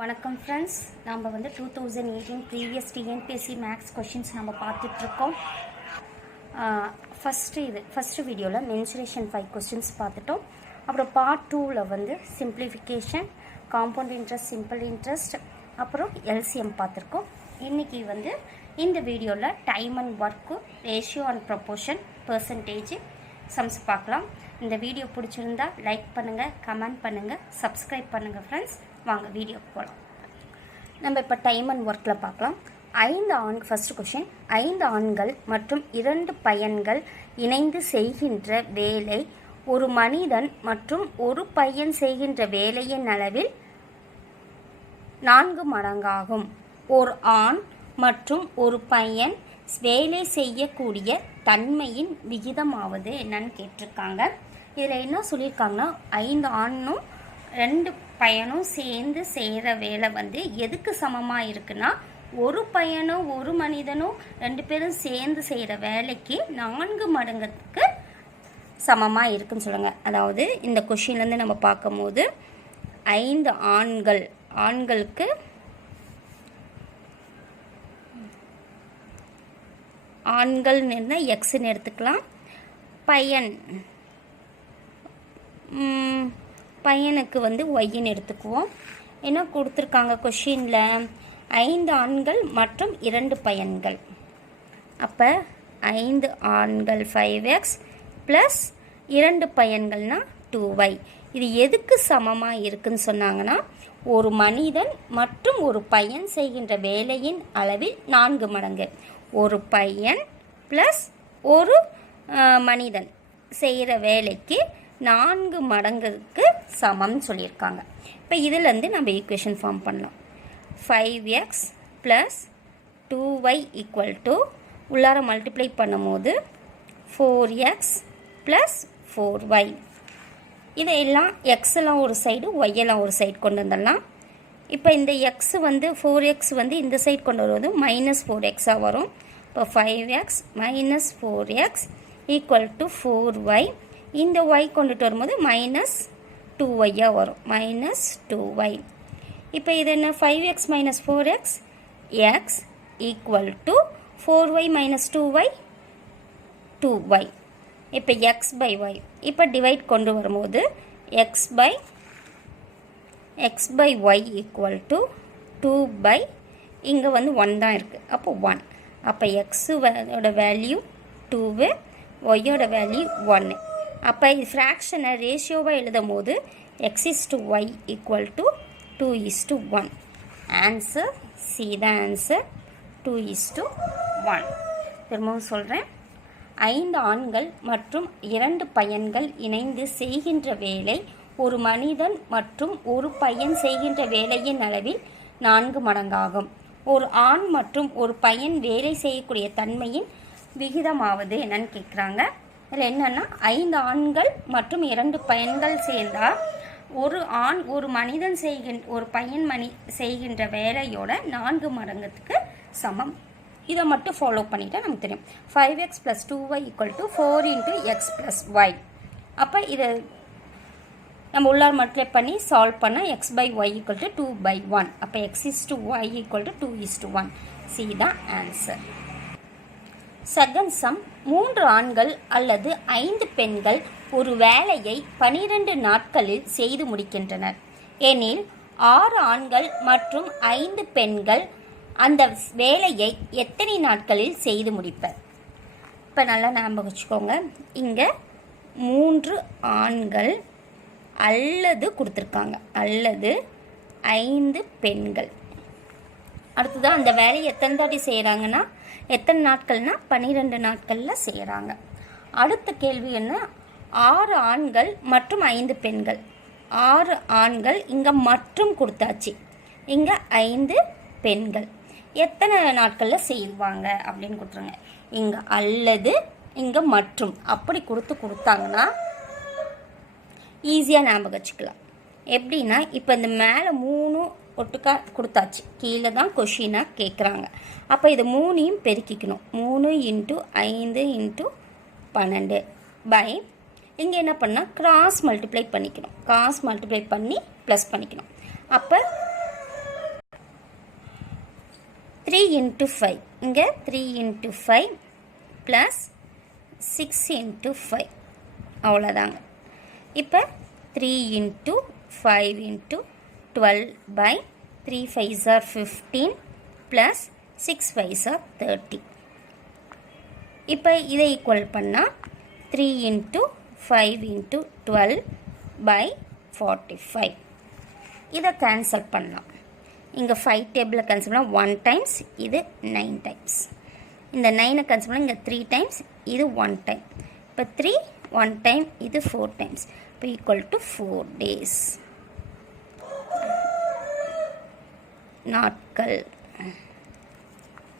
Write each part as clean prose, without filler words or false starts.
வணக்கம் ஃப்ரெண்ட்ஸ், நம்ம வந்து 2018 ப்ரீவியஸ் டிஎன்பிஎஸ்சி மேக்ஸ் கொஷின்ஸ் நம்ம பார்த்துட்ருக்கோம். ஃபஸ்ட்டு வீடியோவில் மென்சுரேஷன் 5 கொஸ்டின்ஸ் பார்த்துட்டோம். அப்புறம் பார்ட் 2ல் வந்து simplification, compound interest, simple interest, அப்புறம் எல்சிஎம் பார்த்துருக்கோம். இன்றைக்கி வந்து இந்த வீடியோவில் time and work, ratio and proportion, percentage sums பார்க்கலாம். இந்த வீடியோ பிடிச்சிருந்தா லைக் பண்ணுங்கள், கமெண்ட் பண்ணுங்கள், சப்ஸ்கிரைப் பண்ணுங்கள் ஃப்ரெண்ட்ஸ். வாங்க வீடியோ போகலாம். நம்ம இப்போ டைம் அண்ட் ஒர்க்கில் பார்க்கலாம். ஃபஸ்ட்டு கொஷின், 5 ஆண்கள் மற்றும் 2 பையன்கள் இணைந்து செய்கின்ற வேலை ஒரு மனிதன் மற்றும் ஒரு பையன் செய்கின்ற வேலையின் அளவில் 4 மடங்காகும். ஒரு ஆண் மற்றும் ஒரு பையன் வேலை செய்யக்கூடிய தன்மையின் விகிதமாவது என்னன்னு கேட்டிருக்காங்க. இதில் என்ன சொல்லியிருக்காங்கன்னா, 5 ஆணும் 2 பையனும் சேர்ந்து செய்கிற வேலை வந்து எதுக்கு சமமாக இருக்குன்னா, ஒரு பையனும் ஒரு மனிதனும் 2 பேரும் சேர்ந்து செய்கிற வேலைக்கு 4 மடங்குக்கு சமமாக இருக்குன்னு சொல்லுங்க. அதாவது இந்த கொஷின்லேருந்து நம்ம பார்க்கும்போது 5 ஆண்களுக்கு ஆண்கள்னு இருந்தால் எக்ஸ்ன்னு எடுத்துக்கலாம். பையனுக்கு வந்து ஒய்ன்னு எடுத்துக்குவோம். என்ன கொடுத்துருக்காங்க கொஷினில்? 5 ஆண்கள் மற்றும் 2 பையன்கள். அப்போ 5 ஆண்கள் 5x ப்ளஸ் 2 பையன்கள்னால் 2y. இது எதுக்கு சமமாக இருக்குன்னு சொன்னாங்கன்னா, ஒரு மனிதன் மற்றும் ஒரு பையன் செய்கின்ற வேலையின் அளவில் 4 மடங்கு. ஒரு பையன் ப்ளஸ் ஒரு மனிதன் செய்கிற வேலைக்கு 4 மடங்குக்கு சமம்னு சொல்லியிருக்காங்க. இப்போ இதிலேருந்து நம்ம ஈக்குவேஷன் ஃபார்ம் பண்ணலாம். 5x plus 2y equal to உள்ளார மல்டிப்ளை பண்ணும்போது 4x ப்ளஸ் 4y. இதையெல்லாம் எக்ஸெல்லாம் ஒரு சைடு, ஒய்யெல்லாம் ஒரு சைடு கொண்டு வந்துடலாம். இப்போ இந்த எக்ஸ் வந்து 4x வந்து இந்த சைடு கொண்டு வருவது -4xாக வரும். இப்போ 5x minus 4x equal to 4y. இந்த y கொண்டுட்டு வரும்போது -2yயாக வரும், -2y. இப்போ இது என்ன? 5x minus 4x x equal to 4y minus 2y 2y. இப்போ x பை y. இப்போ டிவைட் கொண்டு வரும்போது x by y equal to 2 by இங்கே வந்து 1 தான் இருக்குது. அப்போ 1. அப்போ எக்ஸோட வேல்யூ 2, ஒய்யோட வேல்யூ 1. அப்போ இது ஃப்ராக்ஷனை ரேஷியோவாக எழுதும் போது x/y equal to 2:1. Answer C தான் ஆன்சர், 2:1. திரும்பவும் சொல்கிறேன். 5 ஆண்கள் மற்றும் 2 பையன்கள் இணைந்து செய்கின்ற வேலை ஒரு மனிதன் மற்றும் ஒரு பையன் செய்கின்ற வேலையின் அளவில் 4 மடங்காகும். ஒரு ஆண் மற்றும் ஒரு பையன் வேலை செய்யக்கூடிய தன்மையின் விகிதமாவது என்னன்னு கேட்குறாங்க. இதில் என்னென்னா, 5 ஆண்கள் மற்றும் 2 பையன்கள் சேர்ந்தால் ஒரு ஆண் ஒரு மனிதன் ஒரு பையன் செய்கின்ற வேலையோட 4 மடங்குக்கு சமம். இதை மட்டும் ஃபாலோ பண்ணிவிட்டால் நமக்கு தெரியும். 5x plus 2y equal to 4 × x plus y. அப்போ இதை நம்ம உள்ளார் மல்டிப்ளை பண்ணி சால்வ் பண்ணால் x by y equal to 2/1. அப்போ x/y ஈக்குவல் டு 2:1. சி தான் ஆன்சர். செகண்ட் சம், 3 ஆண்கள் அல்லது 5 பெண்கள் ஒரு வேலையை 12 நாட்களில் செய்து முடிக்கின்றனர் எனில் 6 ஆண்கள் மற்றும் 5 பெண்கள் அந்த வேலையை எத்தனை நாட்களில் செய்து முடிப்பர்? இப்போ நல்லா ஞாபகம் வச்சுக்கோங்க. இங்கே 3 ஆண்கள் அல்லது கொடுத்துருக்காங்க, அல்லது 5 பெண்கள். அடுத்ததான் அந்த வேலையை எத்தனை தாட்டி செய்கிறாங்கன்னா, எத்தனை நாட்கள்னா 12 நாட்களில் செய்கிறாங்க. அடுத்த கேள்வி என்ன? 6 ஆண்கள் மற்றும் 5 பெண்கள். 6 ஆண்கள் இங்கே மற்றும் கொடுத்தாச்சு, இங்கே 5 பெண்கள் எத்தனை நாட்களில் செய்வாங்க அப்படின்னு கொடுத்துருங்க. இங்கே அல்லது இங்கே மற்றும் அப்படி கொடுத்தாங்கன்னா ஈஸியாக ஞாபகம் வச்சுக்கலாம். எப்படின்னா, இப்போ இந்த மேலே 3 ஒட்டுக்கா கொடுத்தாச்சு, கீழே தான் கொஷினாக கேட்குறாங்க. அப்போ இது 3ஐயும் பெருக்கிக்கணும். 3 × 5 × 12 பை இங்கே என்ன பண்ணால் கிராஸ் மல்டிப்ளை பண்ணிக்கணும். கிராஸ் மல்டிப்ளை பண்ணி ப்ளஸ் பண்ணிக்கணும். அப்போ into 5 இங்கே 3 into 5 ப்ளஸ் 6 into 5 அவ்வளோதாங்க. இப்போ 3 into 5 into 12 by 3 5s are 15 plus 6 5s are 30. இப்போ இதை ஈக்குவல் பண்ணால் 3 into 5 into 12 by 45. இதை கேன்சல் பண்ணலாம். இங்கே 5 டேபிளில் கேன்சல் பண்ணால் 1 டைம்ஸ், இது 9 டைம்ஸ். இந்த 9 கேன்சல் பண்ணால் இங்கே 3 டைம்ஸ், இது 1 டைம். இப்போ 3 1 டைம், இது 4 டைம்ஸ். இப்போ ஈக்குவல் டு 4 days. நாட்கள்.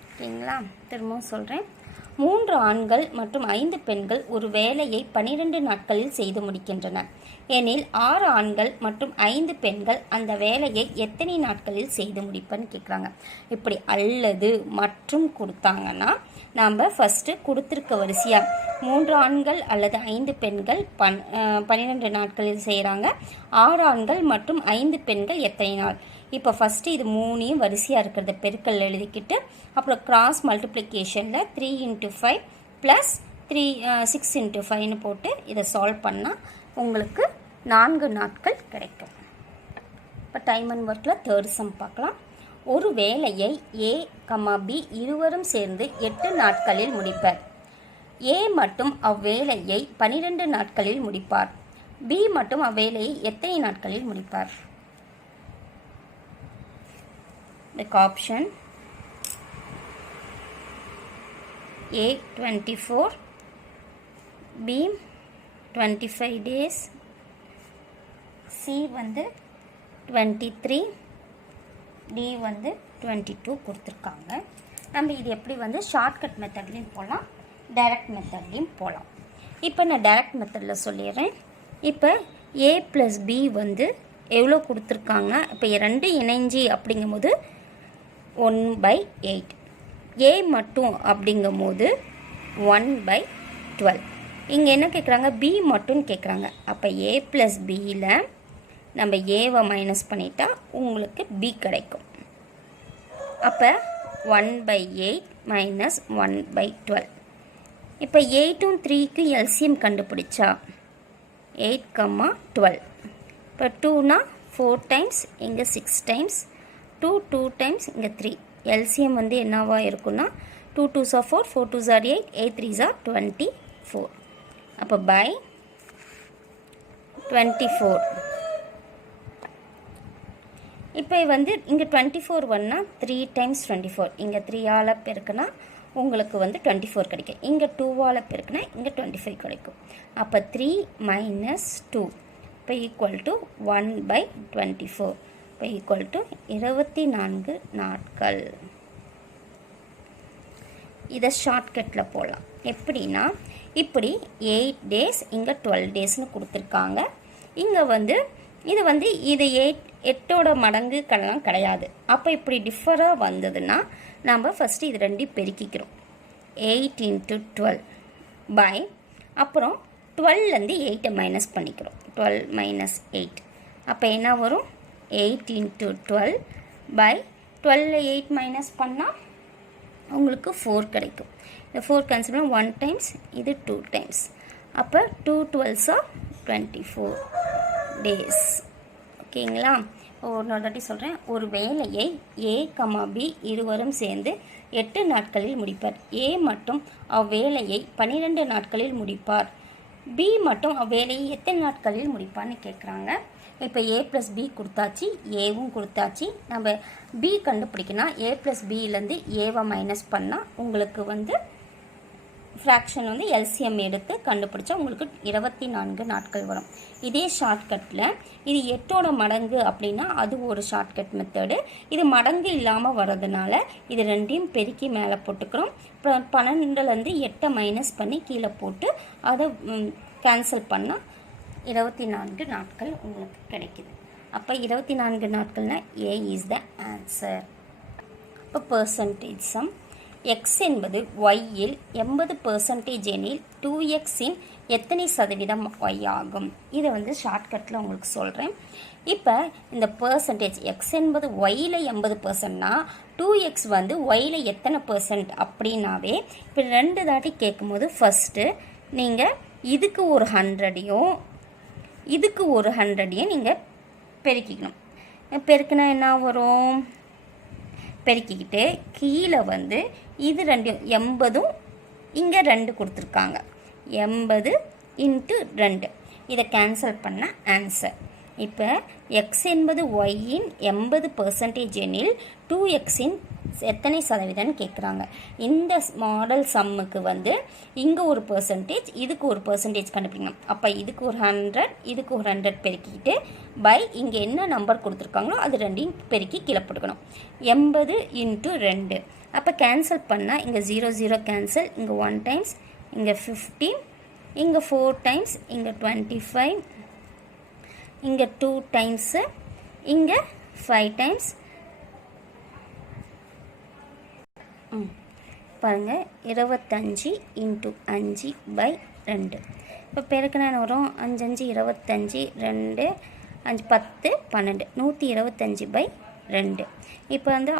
ஓகேங்களா? திரும்பவும் சொல்கிறேன். 3 ஆண்கள் மற்றும் 5 பெண்கள் ஒரு வேலையை 12 நாட்களில் செய்து முடிக்கின்றனர் எனில் 6 ஆண்கள் மற்றும் 5 பெண்கள் அந்த வேலையை எத்தனை நாட்களில் செய்து முடிப்பன்னு கேட்குறாங்க. இப்படி அல்லது மற்றும் கொடுத்தாங்கன்னா நாம் ஃபஸ்ட்டு கொடுத்துருக்க வரிசையாக 3 ஆண்கள் அல்லது 5 பெண்கள் 12 நாட்களில் செய்கிறாங்க, 6 ஆண்கள் மற்றும் 5 பெண்கள் எத்தனை நாள். இப்போ ஃபஸ்ட்டு இது 3 வரிசையாக இருக்கிறத பெருக்கல் எழுதிக்கிட்டு அப்புறம் கிராஸ் மல்டிப்ளிகேஷனில் 3 into 5 ப்ளஸ் 6 into 5ன்னு போட்டு இதை சால்வ் பண்ணால் உங்களுக்கு 4 நாட்கள் கிடைக்கும். இப்போ டைம் அண்ட் ஒர்க்கில் தேர்ட் சம் பார்க்கலாம். ஒரு வேலையை A, B இருவரும் சேர்ந்து 8 நாட்களில் முடிப்பர். A மட்டும் அவ்வேலையை 12 நாட்களில் முடிப்பார். B மட்டும் அவ்வேலையை எத்தனை நாட்களில் முடிப்பார்? The option A 24, B 25 days, C வந்து 23, D வந்து 22 கொடுத்துருக்காங்க. நம்ம இது எப்படி வந்து ஷார்ட்கட் மெத்தட்லேயும் போகலாம், டைரக்ட் மெத்தட்லேயும் போகலாம். இப்போ நான் டைரக்ட் மெத்தடில் சொல்லிடுறேன். இப்போ A + B வந்து எவ்வளோ கொடுத்துருக்காங்க, இப்போ 2 இணைஞ்சி அப்படிங்கும்போது 1/8. A மட்டும் அப்படிங்கும்போது 1/12. இங்கே என்ன கேட்குறாங்க, B மட்டும் கேட்குறாங்க. அப்போ A + Bயில் நம்ம ஏவை மைனஸ் பண்ணிட்டா உங்களுக்கு B கிடைக்கும். அப்போ 1/8 மைனஸ் 1/12. இப்போ 8ம் 3க்கு எல்சிஎம் கண்டுபிடிச்சா 8, 12. இப்போ 2னா 4 டைம்ஸ், இங்கே 6 டைம்ஸ், 2 டைம்ஸ், இங்கே 3. எல்சிஎம் வந்து என்னவா இருக்குன்னா 2 2s are 4, 4 2s are 8, 8 3s are 24. அப்போ by 24. இப்போ வந்து இங்கே 24 வந்தா 3 டைம்ஸ் 24, இங்கே 3ஆல் பெருக்குனா உங்களுக்கு வந்து 24 கிடைக்கும். இங்கே 2ஆல் பெருக்குனா இங்கே 25 கிடைக்கும். அப்போ 3 மைனஸ் 2 இப்போ ஈக்குவல் டு 1/24. இப்போ ஈக்குவல் டு 24 நாட்கள். இதை ஷார்ட்கட்டில் போடலாம். எப்படின்னா இப்படி 8 days, இங்கே 12 daysனு கொடுத்துருக்காங்க. இங்கே வந்து இது வந்து இது 8ஓட மடங்கு கணலாம் கிடையாது. அப்போ இப்படி டிஃபராக வந்ததுன்னா நம்ம ஃபஸ்ட்டு இது 2 பெருக்கிக்கிறோம். 8 into 12 by அப்புறம் 12லேருந்து 8ஐ மைனஸ் பண்ணிக்கிறோம். 12 மைனஸ் 8 அப்போ என்ன வரும், 8 into 12 by 12ல் 8 மைனஸ் பண்ணால் உங்களுக்கு 4 கிடைக்கும். இந்த 4 கேன்சல் பண்ணால் 1 டைம்ஸ், இது 2 டைம்ஸ். அப்போ 2 12s are 24 days. ஓகேங்களா? ஒரு வாட்டி சொல்கிறேன். ஒரு வேலையை A, B இருவரும் சேர்ந்து 8 நாட்களில் முடிப்பார். A மட்டும் அவ்வேலையை 12 நாட்களில் முடிப்பார். B மட்டும் அவ்வேலையை எத்தனை நாட்களில் முடிப்பார்னு கேட்குறாங்க. இப்போ A + B கொடுத்தாச்சு, ஏவும் கொடுத்தாச்சு. நம்ம B கண்டுபிடிக்கணும். A + Bலேருந்து ஏவை மைனஸ் பண்ணால் உங்களுக்கு வந்து ஃப்ராக்ஷன் வந்து எல்சிஎம் எடுத்து கண்டுபிடிச்சா உங்களுக்கு 24 நாட்கள் வரும். இதே ஷார்ட்கட்டில் இது 8ஓட மடங்கு அப்படின்னா அது ஒரு ஷார்ட்கட் மெத்தடு. இது மடங்கு இல்லாமல் வர்றதுனால இது 2ஐயும் பெருக்கி மேலே போட்டுக்கிறோம். அப்புறம் 12லேருந்து 8ஐ மைனஸ் பண்ணி கீழே போட்டு அதை கேன்சல் பண்ணால் 24 நாட்கள் உங்களுக்கு கிடைக்குது. அப்போ 24 நாட்கள்னால் A இஸ் த ஆன்சர். இப்போ பர்சன்டேஜ் சம். எக்ஸ் என்பது ஒய்யில் 80% எனில் 2xஇன் எத்தனை சதவீதம் ஒய் ஆகும்? இதை வந்து ஷார்ட்கட்டில் உங்களுக்கு சொல்கிறேன். இப்போ இந்த பர்சன்டேஜ் எக்ஸ் என்பது ஒய்யில் 80%னா 2x வந்து ஒய்யில் எத்தனை % அப்படின்னாவே இப்போ 2 தாட்டி கேட்கும்போது ஃபஸ்ட்டு நீங்கள் இதுக்கு ஒரு 100ஐயும் இதுக்கு ஒரு 100ஐயும் நீங்கள் பெருக்கிக்கணும். பெருக்கினா என்ன வரும்? பெருக்கிக்கிட்டு கீழே வந்து இது 80ம் இங்கே 2 கொடுத்துருக்காங்க. 80 × 2 இதை கேன்சல் பண்ண ஆன்சர். இப்போ எக்ஸ் என்பது ஒய்யின் 80% எனில் 2xஇன் எத்தனை சதவீதம்னு கேட்குறாங்க. இந்த மாடல் சம்முக்கு வந்து இங்கே ஒரு பர்சன்டேஜ் இதுக்கு ஒரு பர்சன்டேஜ் கண்டுபிடிக்கணும். அப்போ இதுக்கு ஒரு 100 இதுக்கு ஒரு 100 பெருக்கிக்கிட்டு பை இங்கே என்ன நம்பர் கொடுத்துருக்காங்களோ அது 2ஐயும் பெருக்கி கீழே போட்டுக்கணும். 80 × 2 அப்போ கேன்சல் பண்ணால் இங்கே 0 0 கேன்சல், இங்கே 1 டைம்ஸ், இங்கே 15, இங்கே 4 டைம்ஸ், இங்கே 25, இங்கே 2 டைம்ஸு, இங்கே 5 டைம்ஸ். பாருங்கள் 25 × 5/2. இப்போ பெருக்கினா வரும் 5 5 25, 2 5 10 12, 125/2. இப்போ வந்து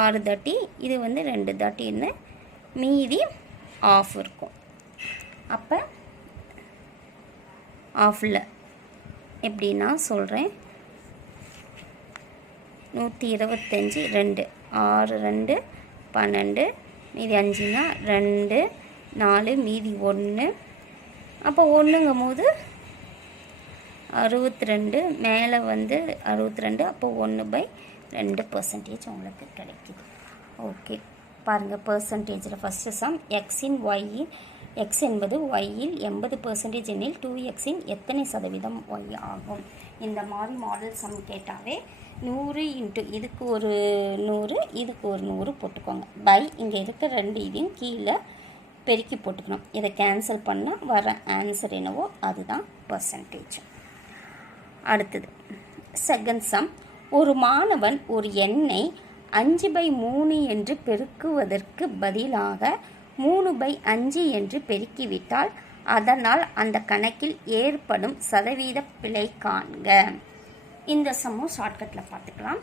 6 தாட்டி இது வந்து 2 தாட்டின்னு மீதி ஆஃப் இருக்கும். அப்போ ஆஃபில் எப்படின்னா சொல்கிறேன். 125 2 6 2 12 மீதி 5னா 2 4 மீதி 1. அப்போ 1ங்கும் போது 62 மேலே வந்து 62. அப்போ 1/2% உங்களுக்கு கிடைக்குது. ஓகே பாருங்கள் பர்சன்டேஜில் ஃபஸ்ட்டு சம் எக்ஸ் என்பது ஒய்யில் 80% எனில் 2xஇன் எத்தனை சதவீதம் ஒய் ஆகும்? இந்த மாதிரி மாடல் சம் கேட்டாவே 100 × இதுக்கு ஒரு 100 இதுக்கு ஒரு 100 போட்டுக்கோங்க. பை இங்கே இருக்க 2 இதையும் கீழே பெருக்கி போட்டுக்கணும். இதை கேன்சல் பண்ணால் வர ஆன்சர் என்னவோ அதுதான் பர்சன்டேஜ். அடுத்தது செகண்ட் சம். ஒரு மாணவன் ஒரு எண்ணை 5/3 என்று பெருக்குவதற்கு பதிலாக 3/5 என்று பெருக்கிவிட்டால் அதனால் அந்த கணக்கில் ஏற்படும் சதவீத பிழை காண்க. இந்த சம்மும் ஷார்ட்கட்டில் பார்த்துக்கலாம்.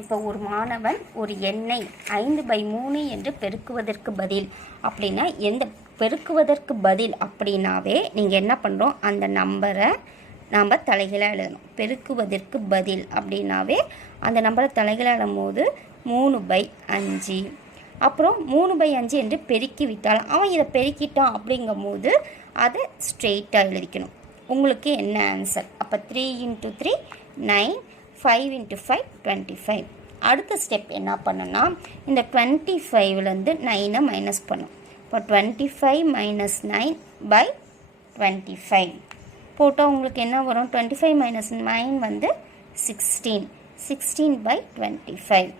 இப்போ ஒரு மாணவன் ஒரு எண்ணை 5/3 என்று பெருக்குவதற்கு பதில் அப்படின்னா எந்த பெருக்குவதற்கு பதில் அப்படின்னாவே நீங்கள் என்ன பண்ணுறோம், அந்த நம்பரை நாம் தலைகீழாக எழுதணும். பெருக்குவதற்கு பதில் அப்படின்னாவே அந்த நம்பரை தலைகீழாக எழுதும் போது 3/5. அப்புறம் 3/5 என்று பெருக்கிவிட்டால் அவன் இதை பெருக்கிட்டான் அப்படிங்கும் போது அதை ஸ்ட்ரெயிட்டாக எழுதிக்கணும். உங்களுக்கு என்ன ஆன்சர்? அப்போ 3 × 3 9, 5 × 5 25. அடுத்த ஸ்டெப் என்ன பண்ணுன்னா இந்த 25லேருந்து 9 மைனஸ் பண்ணும். இப்போ 25 - 9/25 போட்டால் உங்களுக்கு என்ன வரும்? 25 - 9 வந்து 16. 16/25.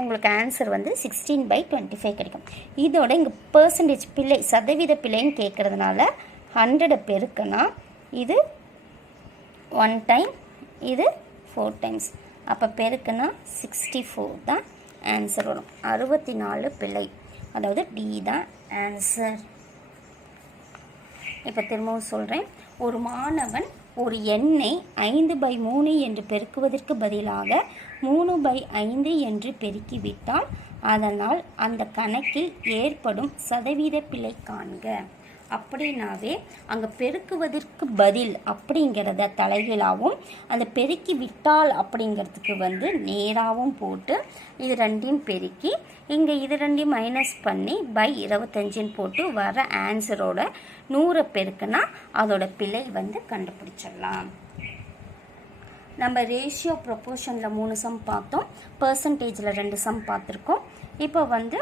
உங்களுக்கு ஆன்சர் வந்து 16/25 கிடைக்கும். இதோட இங்கே பர்சன்டேஜ் பிழை சதவீத பிழைன்னு கேட்குறதுனால 100 பெருக்குனா இது 1 டைம், இது 4 டைம்ஸ். அப்போ பெருக்குனா 64 தான் ஆன்சர் வரும். 64 பிழை, அதாவது டி தான் ஆன்சர். இப்போ திரும்பவும் சொல்கிறேன். ஒரு மாணவன் ஒரு எண்ணை 5/3 என்று பெருக்குவதற்கு பதிலாக 3/5 என்று பெருக்கிவிட்டால் அதனால் அந்த கணக்கில் ஏற்படும் சதவீத பிழை காண்க. அப்படின்னாவே அங்கே பெருக்குவதற்கு பதில் அப்படிங்கிறத தலைகீழாகவும் அந்த பெருக்கி விட்டால் அப்படிங்கிறதுக்கு வந்து நேராகவும் போட்டு இது 2ஐயும் பெருக்கி இங்கே இது 2ஐயும் மைனஸ் பண்ணி /25 போட்டு வர ஆன்சரோட 100 பெருக்குனா அதோட பிழை வந்து கண்டுபிடிச்சிடலாம். நம்ம ரேஷியோ ப்ரொப்போர்ஷனில் 3 சம் பார்த்தோம், பர்சன்டேஜில் 2 சம் பார்த்துருக்கோம். இப்போ வந்து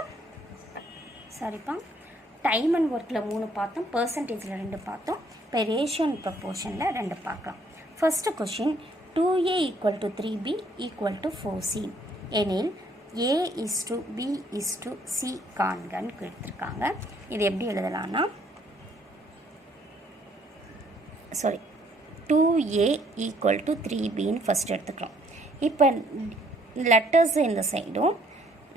டைம் அண்ட் ஒர்க்கில் 3 பார்த்தோம், பர்சன்டேஜில் 2 பார்த்தோம். இப்போ ரேஷியோ அண்ட் ப்ரொப்போர்ஷனில் 2 பார்க்கலாம். First question 2a = 3b = 4c எனில் a:b:c காண்கன்னு கொடுத்துருக்காங்க. இது எப்படி எழுதலாம்னா 2a = 3bன்னு ஃபஸ்ட் எடுத்துக்கிறோம். இப்போ லெட்டர்ஸ் இந்த சைடும்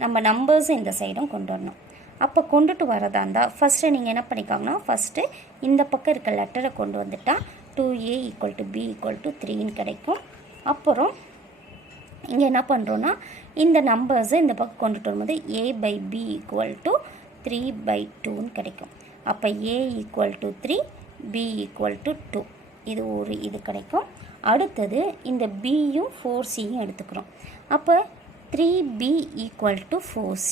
நம்ம நம்பர்ஸ் இந்த சைடும் கொண்டு வரணும். அப்போ கொண்டுட்டு வரதா இருந்தால் ஃபஸ்ட்டு நீங்கள் என்ன பண்ணிக்காங்கன்னா ஃபஸ்ட்டு இந்த பக்கம் இருக்க லெட்டரை கொண்டு வந்துட்டால் 2a = b = 3ன்னு கிடைக்கும். அப்புறம் இங்கே என்ன பண்ணுறோன்னா இந்த நம்பர்ஸை இந்த பக்கம் கொண்டுட்டு வரும்போது a/b = 3/2ன்னு கிடைக்கும். அப்போ a = 3, b = 2. இது ஒரு இது கிடைக்கும். அடுத்தது இந்த bயும் 4cயும் எடுத்துக்கிறோம். அப்போ 3b = 4c.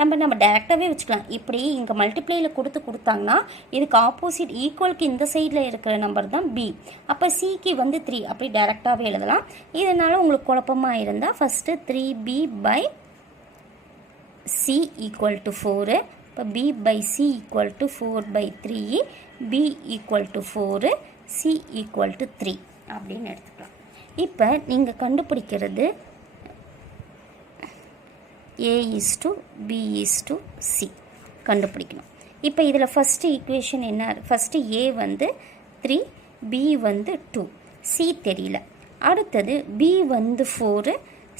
நம்ம டைரெக்டாகவே வச்சுக்கலாம். இப்படி இங்கே மல்டிப்ளையில் கொடுத்தாங்கன்னா இதுக்கு ஆப்போசிட் ஈக்குவலுக்கு இந்த சைடில் இருக்கிற நம்பர் தான் b. அப்போ சிக்கு வந்து 3 அப்படி டைரெக்டாகவே எழுதலாம். இதனால் உங்களுக்கு குழப்பமாக இருந்தால் ஃபஸ்ட்டு 3b/c = 4. இப்போ b/c = 4/3, b = 4, c = 3 அப்படின்னு எடுத்துக்கலாம். இப்போ நீங்கள் கண்டுபிடிக்கிறது a/b/c கண்டுபிடிக்கணும். இப்போ இதில் ஃபஸ்ட்டு ஈக்குவேஷன் என்ன? ஃபஸ்ட்டு a வந்து 3, b வந்து 2, c தெரியல. அடுத்தது b வந்து 4,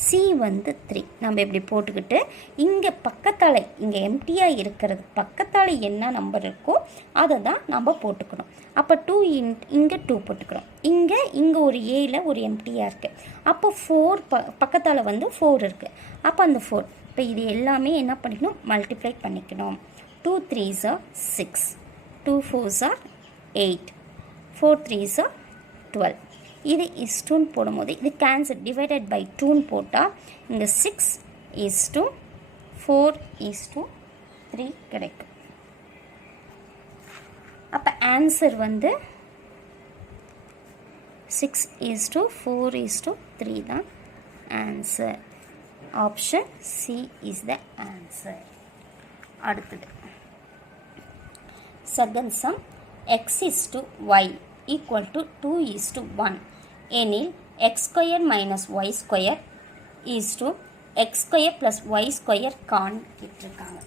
c வந்து 3. நம்ம இப்படி போட்டுக்கிட்டு இங்கே பக்கத்தால் இங்கே எம்டியாக இருக்கிறது பக்கத்தால் என்ன நம்பர் இருக்கோ அதை தான் நம்ம போட்டுக்கணும். அப்போ 2 இங்கே 2 போட்டுக்கிறோம். இங்கே ஒரு ஏல ஒரு எம்டியாக இருக்குது. அப்போ 4 பக்கத்தால் வந்து 4 இருக்குது. அப்போ அந்த 4 இப்போ இது எல்லாமே என்ன பண்ணிக்கணும்? மல்டிப்ளை பண்ணிக்கணும். 2 3s are 6, 2 4s are 8, 4 3s are 12. இது இஸ் 2ன்னு போடும்போது இது கேன்சல் டிவைடட் பை 2ன்னு போட்டால் இங்கே 6:4:3 கிடைக்கும். அப்போ ஆன்சர் வந்து 6:4:3 தான் answer. Option C is the answer. அடுத்தது செகண்ட் சம் x = y = 2:1 எனில் x² - y² = x² + y² Khan கேட்டிருக்காங்க.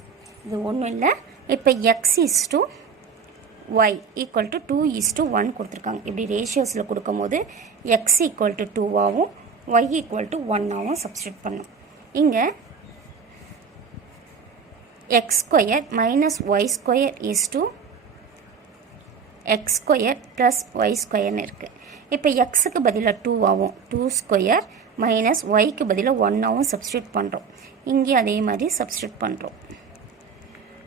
இது ஒன்றும் இல்லை. இப்போ x = y = 2:1 கொடுத்துருக்காங்க. இப்படி ரேஷியோஸில் கொடுக்கும்போது x = 2ஆகவும் y = 1ஆகவும் சப்ஸ்டியூட் பண்ணணும். இங்கே x² - y² x² + y² இருக்குது. இப்போ xக்கு பதிலாக 2ஆகவும் 2² - yக்கு பதிலாக 1ஆகவும் சப்ஸ்டியூட் பண்ணுறோம். இங்கே அதே மாதிரி சப்ஸ்டியூட் பண்ணுறோம்.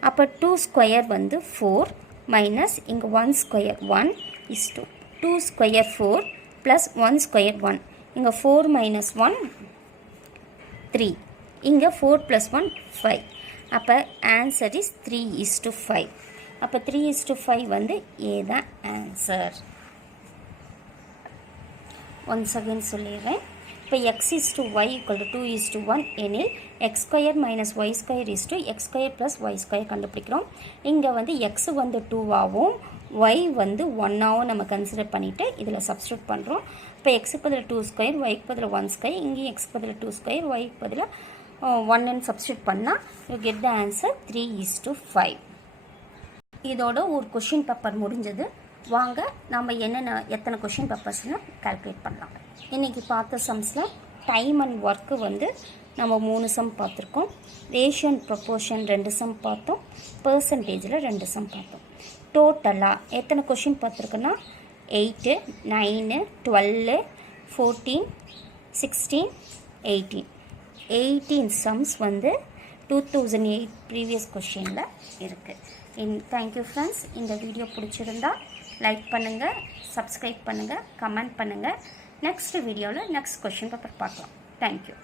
அப்போ 2² வந்து 4 மைனஸ் இங்கே 1² 1 = 2² 4 + 1² 1. இங்கே 4 - 1 3. இங்கே 4 + 1 5. அப்போ ஆன்சர் இஸ் 3:5. அப்போ 3:5 வந்து ஏ தான் ஆன்சர். ஒன்ஸ் அகெயின் சொல்லிடுறேன். இப்போ x = y = 2:1 எனில் x² - y² x² + y² கண்டுபிடிக்கிறோம். இங்கே வந்து x வந்து 2ஆகவும் y வந்து 1ஆகவும் நம்ம கன்சிடர் பண்ணிவிட்டு இதில் சப்ஸ்டியூட் பண்ணுறோம். இப்போ எக்ஸுக்கு பதில் 2², yக்கு பதில் 1², இங்கேயும் x பதில் 2², yக்கு பதில் 1ன்னு சப்ஸ்டியூட் பண்ணால் யூ கெட் த ஆன்சர் 3:5. இதோட ஒரு கொஷின் பேப்பர் முடிஞ்சது. வாங்க நம்ம எத்தனை கொஷின் பேப்பர்ஸ்னு கால்குலேட் பண்ணலாம். இன்றைக்கி பார்த்த சம்ஸில் டைம் அண்ட் ஒர்க்கு வந்து நம்ம 3 சம் பார்த்துருக்கோம். ரேஷியோ அண்ட் ப்ரொப்போர்ஷன் 2 சம் பார்த்தோம். பர்சன்டேஜில் 2 சம் பார்த்தோம். டோட்டலாக எத்தனை கொஷின் பார்த்துருக்கோன்னா 8, 9, 12, 14, 16, 18 சம்ஸ் வந்து 2008 ப்ரீவியஸ் கொஷினில் இருக்குது. Thank you friends. இந்த வீடியோ பிடிச்சிருந்தா லைக் பண்ணுங்கள், சப்ஸ்கிரைப் பண்ணுங்கள், கமெண்ட் பண்ணுங்கள். நெக்ஸ்ட் வீடியோவில் நெக்ஸ்ட் கொஷின் பேப்பர் பார்க்கலாம். தேங்க்யூ.